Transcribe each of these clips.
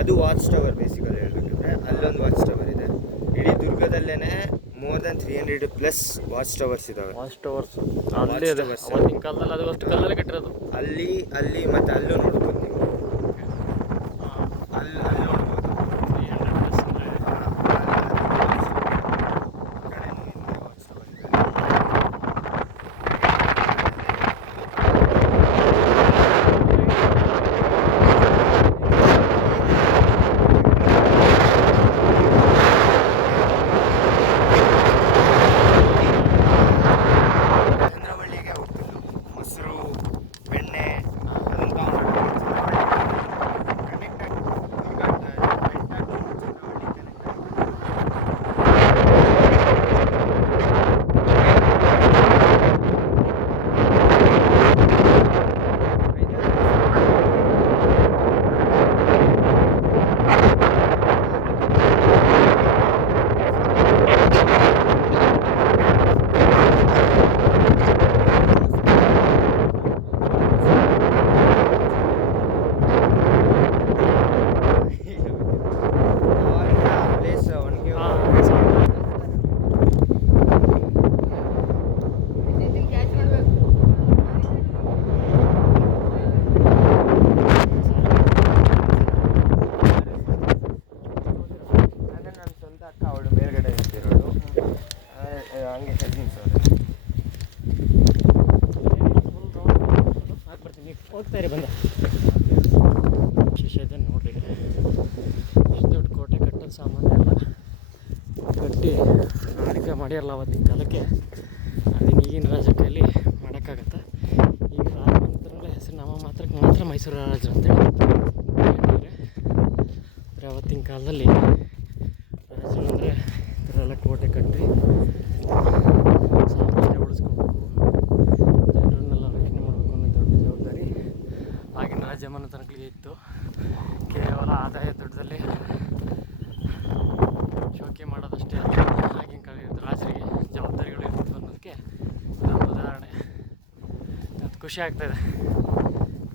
ಅದು watch tower basically ಹೇಳ್ಬೇಕಂದ್ರೆ ಅಲ್ಲೊಂದು ವಾಚ್ ಟವರ್ ಇದೆ. ಇಡೀ ದುರ್ಗದಲ್ಲೇ ಮೋರ್ ದನ್ 300+ ವಾಚ್ ಟವರ್ಸ್ ಇದಾವೆ. ವಾಚ್ ಟವರ್ಸ್ ಅಲ್ಲಿ ಅವತ್ತಿನ ಕಾಲದಲ್ಲಿ ಅದು ಅಷ್ಟು ಕಲ್ಲಲ್ಲಿ ಕಟ್ಟಿರೋದು. ಅಲ್ಲಿ ಮತ್ತೆ ಅಲ್ಲೂ ನೋಡ್ಬೋದು ನೀವು. ಅಲ್ಲಿ ನೋಡ್ಬೋದು. ಹೋಗ್ತಾರೆ ಬಂದ ವಿಶೇಷ ಇದೆ ನೋಡ್ರಿ. ಇಷ್ಟು ದೊಡ್ಡ ಕೋಟೆ ಕಟ್ಟೋದು ಸಾಮಾನ್ಯ ಎಲ್ಲ ಕಟ್ಟಿ ಆಳ್ವಿಕೆ ಮಾಡ್ಯಾರಲ್ಲ ಅವತ್ತಿನ ಕಾಲಕ್ಕೆ. ಅದನ್ನ ಈಗಿನ ರಾಜ ಕೈಲಿ ಮಾಡೋಕ್ಕಾಗತ್ತೆ. ಈಗ ರಾಜಮನೆತನಗಳ ಹೆಸರು ನಮ್ಮ ಮಾತ್ರ ಮೈಸೂರು ರಾಜರು ಅಂತೇಳಿ ಹೇಳಿದರೆ, ಆದರೆ ಅವತ್ತಿನ ಕಾಲದಲ್ಲಿ ರಾಜರು ಅಂದರೆ ಇದರೆಲ್ಲ ಕೋಟೆ ಕಟ್ಟಿ ಸಾಮ್ರಾಜ್ಯ ಉಳಿಸ್ಕೋಬೇಕು, ಜನರನ್ನೆಲ್ಲ ರಕ್ಷಣೆ ಮಾಡಬೇಕು ಅನ್ನೋ ದೊಡ್ಡ ಜವಾಬ್ದಾರಿ ಆಗಿನ ರಾಜಮನೆತನಗಳಿಗೆ ಇತ್ತು. ಕೇವಲ ಆದಾಯ ದುಡ್ಡದಲ್ಲಿ ಶೋಕಿ ಮಾಡೋದಷ್ಟೇ ಅಲ್ಲ, ಆಗಿನ ಕಾಲ ರಾಜರಿಗೆ ಜವಾಬ್ದಾರಿಗಳು ಇರ್ತಿದ್ವು ಅನ್ನೋದಕ್ಕೆ ಇದೊಂದು ಉದಾಹರಣೆ. ಅದು ಖುಷಿ ಆಗ್ತಾಯಿದೆ.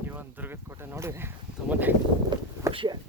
ಈ ಒಂದು ದುರ್ಗದ ಕೋಟೆ ನೋಡಿದರೆ ತುಂಬಾ ಖುಷಿ ಆಗ್ತದೆ.